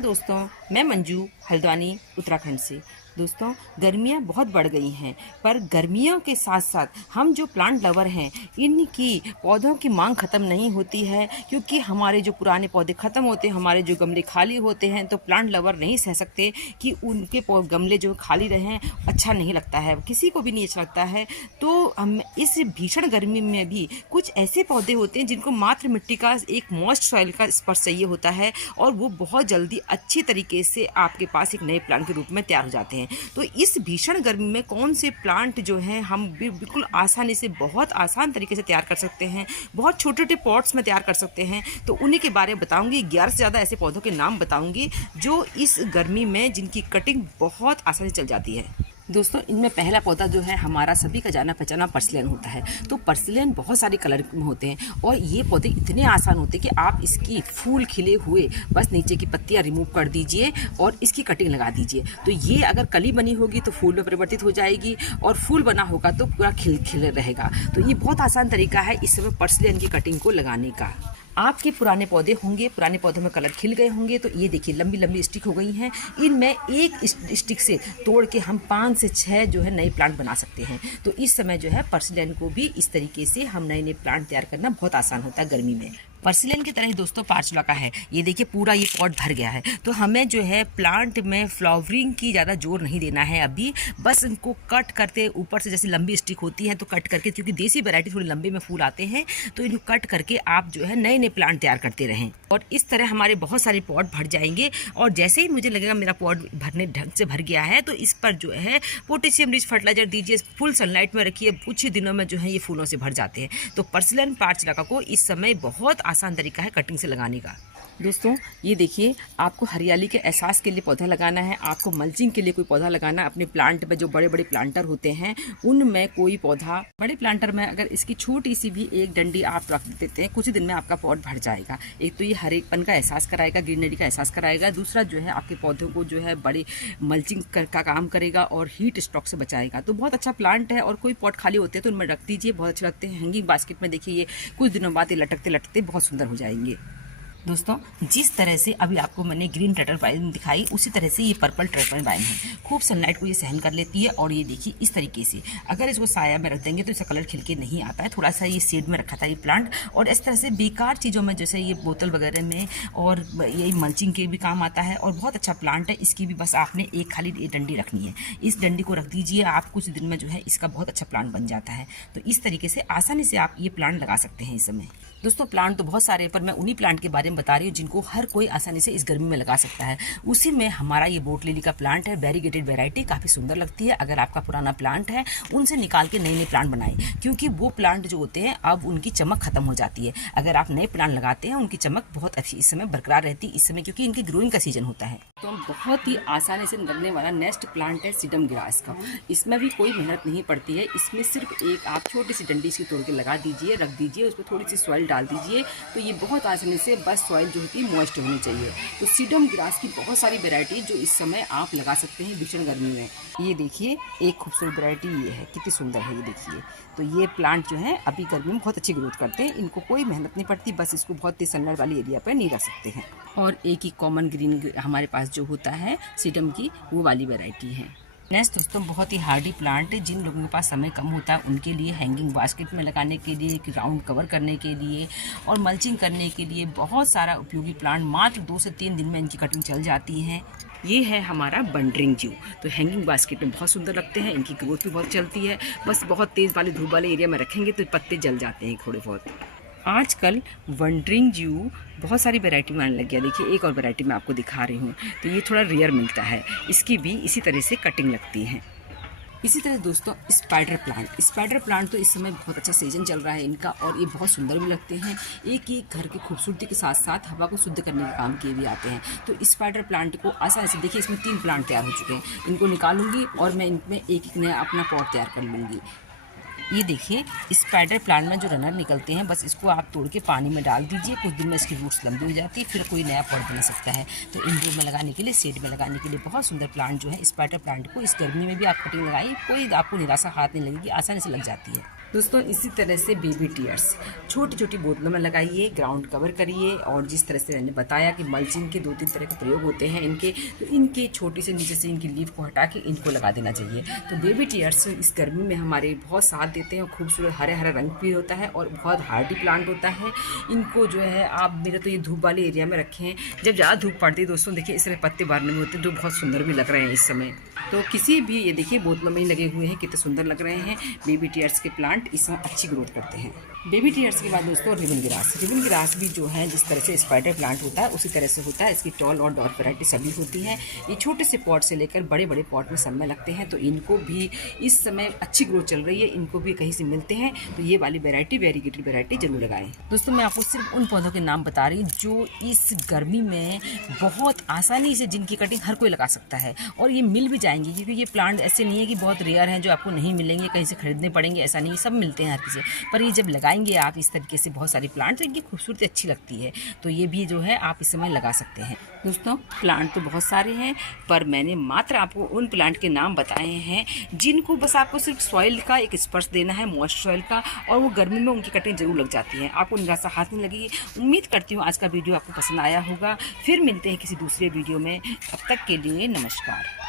दोस्तों, मैं मंजू हल्द्वानी उत्तराखंड से। दोस्तों, गर्मियाँ बहुत बढ़ गई हैं, पर गर्मियों के साथ साथ हम जो प्लांट लवर हैं, इनकी पौधों की मांग ख़त्म नहीं होती है, क्योंकि हमारे जो पुराने पौधे ख़त्म होते हैं, हमारे जो गमले खाली होते हैं, तो प्लांट लवर नहीं सह सकते कि उनके गमले जो खाली रहें। अच्छा नहीं लगता है, किसी को भी नहीं अच्छा लगता है। तो हम इस भीषण गर्मी में भी कुछ ऐसे पौधे होते हैं जिनको मात्र मिट्टी का एक मॉइस्ट सॉइल का स्पर्श चाहिए होता है, और वो बहुत जल्दी अच्छी तरीके से आपके पास एक नए प्लांट के रूप में तैयार हो जाते हैं। तो इस भीषण गर्मी में कौन से प्लांट जो हैं हम बिल्कुल आसानी से, बहुत आसान तरीके से तैयार कर सकते हैं, बहुत छोटे छोटे पॉट्स में तैयार कर सकते हैं, तो उन्हीं के बारे में बताऊंगी। 11 से ज़्यादा ऐसे पौधों के नाम बताऊंगी जो इस गर्मी में जिनकी कटिंग बहुत आसानी से चल जाती है। दोस्तों, इनमें पहला पौधा जो है हमारा सभी का जाना पहचाना पर्सिलेन होता है। तो पर्सिलेन बहुत सारे कलर में होते हैं, और ये पौधे इतने आसान होते हैं कि आप इसकी फूल खिले हुए बस नीचे की पत्तियां रिमूव कर दीजिए और इसकी कटिंग लगा दीजिए। तो ये अगर कली बनी होगी तो फूल में परिवर्तित हो जाएगी, और फूल बना होगा तो पूरा खिल रहेगा। तो ये बहुत आसान तरीका है इस समय पर्सिलेन की कटिंग को लगाने का। आपके पुराने पौधे होंगे, पुराने पौधों में कलर खिल गए होंगे, तो ये देखिए लंबी लंबी स्टिक हो गई हैं। इनमें एक स्टिक से तोड़ के हम 5 से 6 जो है नए प्लांट बना सकते हैं। तो इस समय जो है पर्सिलेन को भी इस तरीके से हम नए नए प्लांट तैयार करना बहुत आसान होता है गर्मी में। पर्सिलेन की तरह ही दोस्तों पार्चुला का है। ये देखिए पूरा ये पॉट भर गया है। तो हमें जो है प्लांट में फ्लावरिंग की ज़्यादा जोर नहीं देना है अभी, बस इनको कट करते ऊपर से, जैसे लंबी स्टिक होती है तो कट करके, क्योंकि देसी वैरायटी थोड़ी लंबे में फूल आते हैं, तो इनको कट करके आप जो है नए नए प्लांट तैयार करते रहें। और इस तरह हमारे बहुत सारे पॉट भर जाएंगे। और जैसे ही मुझे लगेगा मेरा पॉट भरने ढंग से भर गया है, तो इस पर जो है पोटेशियम रिच फर्टिलाइजर दीजिए, फुल सनलाइट में रखिए। कुछ ही दिनों में जो है ये फूलों से भर जाते हैं। तो पर्सिलेन पार्चुला को इस समय बहुत आसान तरीका है कटिंग से लगाने का। दोस्तों, ये देखिए, आपको हरियाली के एहसास के लिए पौधा लगाना है, आपको मल्चिंग के लिए कोई पौधा लगाना है अपने प्लांट में। जो बड़े बड़े प्लांटर होते हैं उनमें कोई पौधा, बड़े प्लांटर में अगर इसकी छोटी सी भी एक डंडी आप रख देते हैं, कुछ ही दिन में आपका पॉट भर जाएगा। एक तो ये हरेपन का एहसास कराएगा, ग्रीनरी का एहसास कराएगा। दूसरा जो है आपके पौधों को जो है बड़ी मल्चिंग का काम करेगा और हीट स्ट्रोक से बचाएगा। तो बहुत अच्छा प्लांट है। और कोई पॉट खाली होते हैं तो उनमें रख दीजिए, बहुत अच्छे लगते हैं। हैंगिंग बास्केट में देखिए, ये कुछ दिनों बाद ये लटकते लटकते बहुत सुंदर हो जाएंगे। दोस्तों, जिस तरह से अभी आपको मैंने ग्रीन टर्टल वाइन दिखाई, उसी तरह से ये पर्पल टर्टल वाइन है। खूब सनलाइट को ये सहन कर लेती है। और ये देखिए इस तरीके से अगर इसको साया में रख देंगे तो इसका कलर खिल के नहीं आता है। थोड़ा सा ये शेड में रखा था ये प्लांट, और इस तरह से बेकार चीज़ों में, जैसे ये बोतल वगैरह में, और ये मल्चिंग के भी काम आता है। और बहुत अच्छा प्लांट है। इसकी भी बस आपने एक खाली डंडी रखनी है, इस डंडी को रख दीजिए आप, कुछ दिन में जो है इसका बहुत अच्छा प्लांट बन जाता है। तो इस तरीके से आसानी से आप ये प्लांट लगा सकते हैं इस समय। दोस्तों, प्लांट तो बहुत सारे हैं, पर मैं उन्हीं प्लांट के बारे में बता रही हूँ जिनको हर कोई आसानी से इस गर्मी में लगा सकता है। उसी में हमारा ये बोट लिली का प्लांट है, वेरीगेटेड वैरायटी, काफ़ी सुंदर लगती है। अगर आपका पुराना प्लांट है, उनसे निकाल के नए नए प्लांट बनाएं, क्योंकि वो प्लांट जो होते हैं अब उनकी चमक खत्म हो जाती है। अगर आप नए प्लांट लगाते हैं, उनकी चमक बहुत अच्छी इस समय बरकरार रहती है, इस समय, क्योंकि इनकी ग्रोइंग का सीजन होता है। तो बहुत ही आसानी से लगने वाला नेक्स्ट प्लांट है सीडम ग्रास का। इसमें भी कोई मेहनत नहीं पड़ती है। इसमें सिर्फ एक आप छोटी सी डंडी इसकी तोड़ के लगा दीजिए, रख दीजिए, उस पर थोड़ी सी सॉइल डाल दीजिए, तो ये बहुत आसानी से, बस सॉइल जो होती है मॉइस्ट होनी चाहिए। तो सीडम ग्रास की बहुत सारी वैरायटी जो इस समय आप लगा सकते हैं भीषण गर्मी में। ये देखिए एक खूबसूरत वैरायटी ये है, कितनी सुंदर है ये देखिए। तो ये प्लांट जो है अभी गर्मी में बहुत अच्छी ग्रोथ करते हैं। इनको कोई मेहनत नहीं पड़ती, बस इसको बहुत तेज सनलाइट वाली एरिया पर नहीं रख सकते हैं। और एक ही कॉमन ग्रीन हमारे पास जो होता है सीडम की, वो वाली वैरायटी है। नेक्स्ट दोस्तों, बहुत ही हार्डी प्लांट है। जिन लोगों के पास समय कम होता है उनके लिए हैंगिंग बास्केट में लगाने के लिए, ग्राउंड कवर करने के लिए और मल्चिंग करने के लिए बहुत सारा उपयोगी प्लांट मात्र 2 से 3 दिन में इनकी कटिंग चल जाती है। ये है हमारा बंडरिंग जू। तो हैंगिंग बास्केट में बहुत सुंदर लगते हैं, इनकी ग्रोथ भी बहुत चलती है। बस बहुत तेज़ वाले धूप वाले एरिया में रखेंगे तो पत्ते जल जाते हैं थोड़े बहुत। आजकल वंडरिंग जू बहुत सारी वैरायटी में आने लग गया। देखिए एक और वैरायटी मैं आपको दिखा रही हूँ, तो ये थोड़ा रेयर मिलता है। इसकी भी इसी तरह से कटिंग लगती है। इसी तरह दोस्तों, स्पाइडर प्लांट तो इस समय बहुत अच्छा सीजन चल रहा है इनका, और ये बहुत सुंदर भी लगते हैं। एक एक घर की खूबसूरती के साथ साथ हवा को शुद्ध करने के काम किए भी आते हैं। तो स्पाइडर प्लांट को आसानी से, देखिए इसमें 3 प्लांट तैयार हो चुके हैं। इनको निकालूंगी और मैं इनमें एक एक नया अपना पॉट तैयार कर लूँगी। ये देखिए स्पाइडर प्लांट में जो रनर निकलते हैं, बस इसको आप तोड़ के पानी में डाल दीजिए, कुछ दिन में इसकी रूट्स लंबी हो जाती है, फिर कोई नया पॉट बना सकता है। तो इंडोर में लगाने के लिए, शेड में लगाने के लिए बहुत सुंदर प्लांट जो है स्पाइडर प्लांट को इस गर्मी में भी आप कटिंग लगाइए, कोई आपको निराशा हाथ नहीं लगेगी, आसानी से लग जाती है। दोस्तों इसी तरह से बेबी टीयर्स छोटी छोटी बोतलों में लगाइए, ग्राउंड कवर करिए, और जिस तरह से मैंने बताया कि मल्चिंग के 2-3 तरह के प्रयोग होते हैं इनके, तो इनके छोटी से नीचे से इनकी लीफ को हटा के इनको लगा देना चाहिए। तो बेबी टीयर्स इस गर्मी में हमारे बहुत साथ देते हैं और खूबसूरत हरे हरा रंग भी होता है और बहुत हार्डी प्लांट होता है। इनको जो है आप, मेरे तो ये धूप वाले एरिया में रखे हैं, जब ज़्यादा धूप पड़ती है दोस्तों देखिए इस तरह पत्ते बाहरने में होते हैं जो बहुत सुंदर भी लग रहे हैं इस समय। तो किसी भी, ये देखिए बोतलों में ही लगे हुए हैं, कितने सुंदर लग रहे हैं। बेबी टीयर्स के प्लांट इसमें अच्छी ग्रोथ करते हैं। बेबी टीयर्स के बाद दोस्तों रिबन ग्रास। रिबन ग्रास भी जो है जिस तरह से स्पाइडर प्लांट होता है उसी तरह से होता है। इसकी टॉल और डॉर्फ वैरायटी सभी होती है। ये छोटे से पॉट से लेकर बड़े बड़े पॉट में सब में लगते हैं। तो इनको भी इस समय अच्छी ग्रोथ चल रही है, इनको भी कहीं से मिलते हैं, तो ये वाली वैरायटी, वेरीगेटेड वैरायटी जरूर लगाएं। दोस्तों मैं आपको सिर्फ उन पौधों के नाम बता रही हूँ जो इस गर्मी में बहुत आसानी से, जिनकी कटिंग हर कोई लगा सकता है और ये मिल भी जाएंगे, क्योंकि ये प्लांट ऐसे नहीं है कि बहुत रेयर हैं जो आपको नहीं मिलेंगे, कहीं से खरीदने पड़ेंगे, ऐसा नहीं है, सब मिलते हैं हर किसी। पर ये जब लगाएंगे आप इस तरीके से बहुत सारी प्लांट, तो इनकी खूबसूरती अच्छी लगती है। तो ये भी जो है आप इस समय लगा सकते हैं। दोस्तों प्लांट तो बहुत सारे हैं, पर मैंने मात्र आपको उन प्लांट के नाम बताए हैं जिनको बस आपको सिर्फ सॉइल का एक स्पर्श देना है, मॉइस्ट सॉइल का, और वो गर्मी में उनकी कटिंग जरूर लग जाती है, आपको निराशा हाथ नहीं लगेगी। उम्मीद करती हूँ आज का वीडियो आपको पसंद आया होगा। फिर मिलते हैं किसी दूसरे वीडियो में, अब तक के लिए नमस्कार।